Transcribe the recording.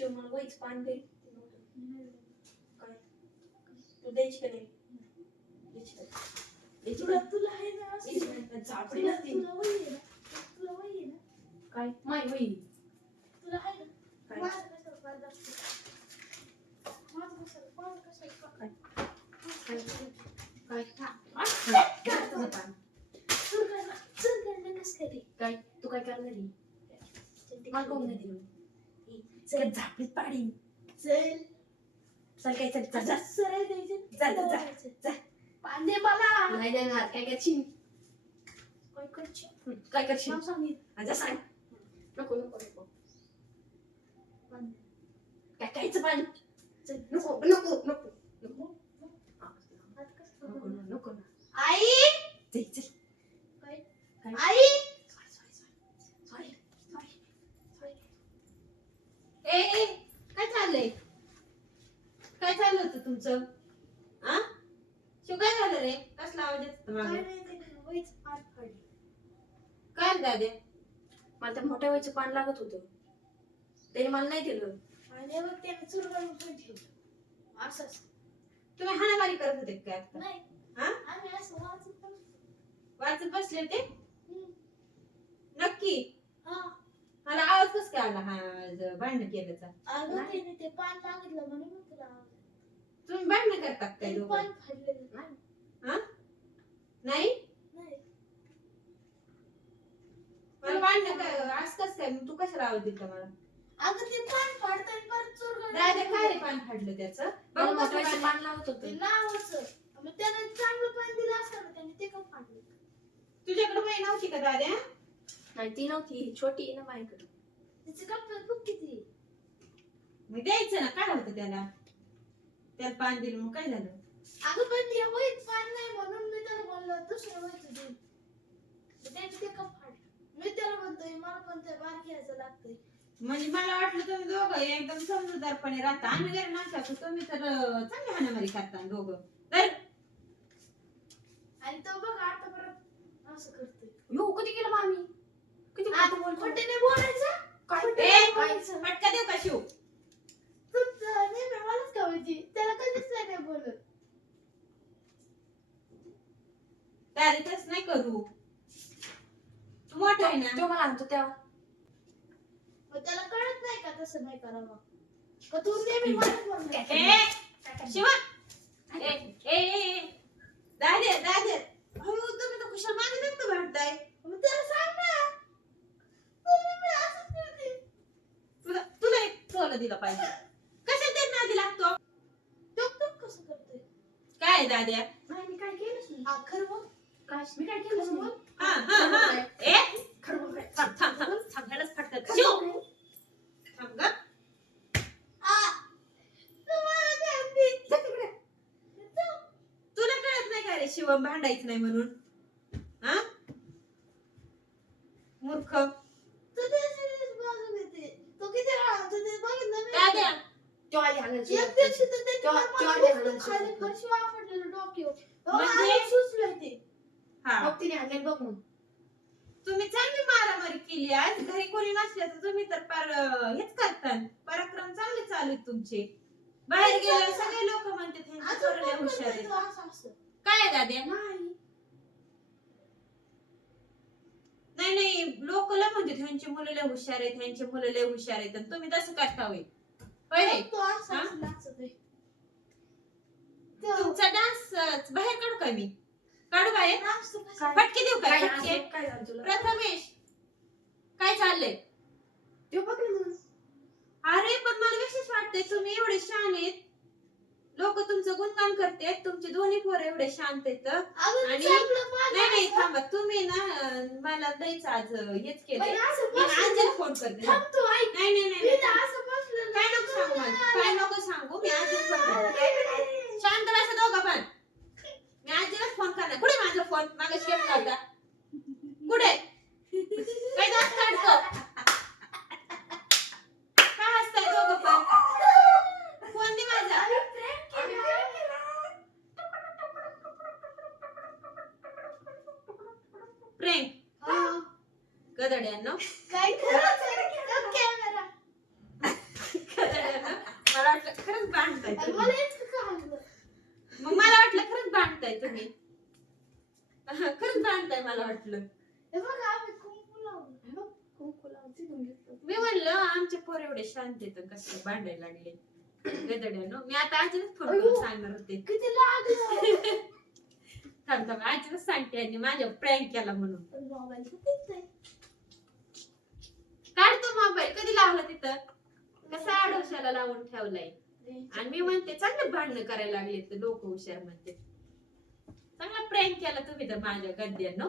शिव मला वहीच पान दे. काय तू द्यायची का नाही? तुला आहे ना झापडी नसती. तुला वही आहे ना काय माय वही तुला आहे ना काय? माझं कशाला पाहिजे असतं? माझं कशाला काय तुझं पान चल कस करी काय तू काय करणार आहे? मला कोण नाही दिलं. झापडीत पाडी. चल चल काय चल चल सरळ द्यायचे जा. पांडे मला नाही देणार. काय करशील? काय करशील? काय करशील? नाव सांगितलं जा सांग. नको नको नको. पांडे काय कायचं पान? चल नको नको नको नको हात कसं नको पकडू? नको ना. आई चल चल. काय काय? आई सॉरी. ए काय चाललंय? काय चाललं होतं तुमचं? आ शिव काय झालं रे? कसला आवाज येत होता काय मागे? नाही ते वहीच पान फाडली. काय रे दादे? मला त्या मोठ्या वहीचं पान लागत होतं. त्याने मला नाही दिलं. आणि मग त्याने चुरगळून पण ठेवलं असंच. तुम्ही हाणामारी करत होते काय आता? नाही हा आम्ही असं वाचत पण वाचत बसले होते? हम्म. नक्की? हा मला आवाज कस काय आला? हा भांडण केल्याचा. अगं नाही. त्याने ते पान मागितलं म्हणून मी तुला आवडलं. तुम्ही भांडण करतात काय त्याने दोघं? पान फाडलेलं नाही. नाही नाही मला भांडण काय आज कस काय? मग तू कशाला आवाज दिला मला? अगं ते पान फाडताना परत चुरगळून दादा काय रे पान फाडलं त्याचं? मला बघू मोठ्या कसं वहीचं पान- पान लागत ते होतं. नावाचं मग त्याने चांगलं पान दिलं असतं ना त्याने ते का फाडलं? तुझ्याकडे वही नव्हती का दाद्या? नाही ती नव्हती. छोटी आहे ना माझ्याकडे. त्याची कप्पल बघ किती आहे. मग द्यायचं ना. काय होतं त्याला? त्याला पान दिलं मग काय झालं? अगं पण या वहीत पान नाही म्हणून मी त्याला बोललो दुसऱ्या वहीचं दे. त्याने ते का फाडलं? मी त्याला म्हणतोय मला पण ते बार घ्यायचं लागतंय. म्हणजे मला वाटलं तुम्ही दोघं एकदम समजूतदारपणे राहता. आम्ही घरी नसता तर तुम्ही तर चांगली हाणामारी करता दोघं. तर आणि तो बघ आता परत असं करतोय. यो कधी केलं मग आम्ही? किती आता खोटं बोलतो. खोटे नाही बोलायचं. काय? खोटे ए, नाही बोलायचं. फटका देऊ का शिव? तू नेहमी मलाच कळवती. त्याला कधीच नाही बोलत. दादी तसं नाही करू. तू मोठा आहे ना. तो मला आणतो तेव्हा. मग त्याला कळत नाही का तसं नाही करावं? का तू नेहमी मलाच बोलणार? ए, शिवा. ए, ए, ए, ए. दादे, दादे. अहो, तुम्ही तर कुशाल मागे नव्हतं भांडताय. मग त्याला सांग ना. तू नेहमी असंच करते. तुला एक टोला दिला पाहिजे. कशाला ते नादी लागतो? टोक कसं करतोय? काय दाद्या? नाही मी काय केलंच नाही. हा खरं बोल. काय मी काय केलंच खरं नाही. बोल. हा हा हा. ए, खरं बोल काय? थांब थांब थांब. थांब ह्यालाच फटका. शिव. थांब गं. तू मला सांगते. जा तिकडे. तुला कळत नाही का रे शिवम भांडायचं नाही म्हणून? हा मूर्ख. तू त्याची बाजू घेते. तू किती वेळा म्हणतो ते बघितलं मी. दाद्या तो आधी हाणायची. एक दिवशी तर त्याने तेव्हा- मला तेव्हा उचलून हाणायची. खाली फरशी वापरलेलं डोक्यावर. म्हणजे? आणि सुचलंय ते. हा मग तिने हाणलेलं बघ मग. तुम्ही चांगली मारामारी केली आज. घरी कोणी नसल्या तर तुम्ही तर पार हेच करता. पराक्रम चांगले चालू आहेत तुमचे. बाहेर गेले सगळे लोक म्हणतात ह्यांची अजून पोरं लय कोण हुशार करतोय आहेत. तो असं असं? काय आहे दाद्या? नाही. नाही नाही लोक लय म्हणतात ह्यांची मुलं लय हुशार आहेत, ह्यांची मुलं लय हुशार आहेत. आणि तुम्ही तसं करता होय. होय रे? तो असं हा? असं नाचतोय. तो तुमचा डान्स बाहेर काढू का मी? काढू बाहेर? नाचतो कसं? काय? फटके देऊ काय काय फटके? झालं? काय झालं तुला? प्रथमेश काय चाललंय? तो बघ ना मग. अरे पण मला विशेष वाटतंय तुम्ही एवढे शान आहेत. लोक तुमचं गुणगान करतात. तुमचे दोन्ही पोरं एवढे शांत आहेत. अगं आणि- तिचं आपलं मान नाही नाही असं. थांबा तुम्ही ना मला द्यायचं आज हेच केलंय. पण असं मी बसलं आजीला फोन करते. थांब तू ऐक. नाही नाही नाही मी नाही. तर असं बसलेलं काय नको सांगू मला. काय नको सांगू. मी आजीला फोन करते. शांत बसा दोघं पण. मी आजीलाच फोन करणार. कुठे माझा फोन? मागे शेप होता. कुठे? काय जास्त काढतो? काय हसताय दोघं पण? फोन दे माझा. प्रेम गदड्यांनो. काय खरंच आहे का कॅमेरा? गदड्यांनो. भांडताय आणि तुम्ही. मला इतकं का हसलं? मग मला वाटलं खरंच भांडताय तुम्ही. खरंच भांडताय मला वाटलं. हे बघा आम्ही कुंकू लावलं. हे बघ, कुंकू लावून तिथून घेतलं. मी म्हणलं आमचे पोर एवढे शांत येतं कसं भांडायला लागले गदड्यानो. मी आता आजीलाच फोन करून सांगणार होते. किती लागलं. थांब थांब आजीलाच सांगते आणि माझ्या प्रँक केला म्हणून. पण मोबाईल कुठेच आहे. काढतो मोबाईल. कधी लावला तिथं? कसा आडोशाला लावून ठेवलाय. आणि मी म्हणते चांगलं भांडणं करायला लागले तर लोक हुशार म्हणते. चांगला प्रँक केला तुम्ही तर माझ्या गद्यांनो.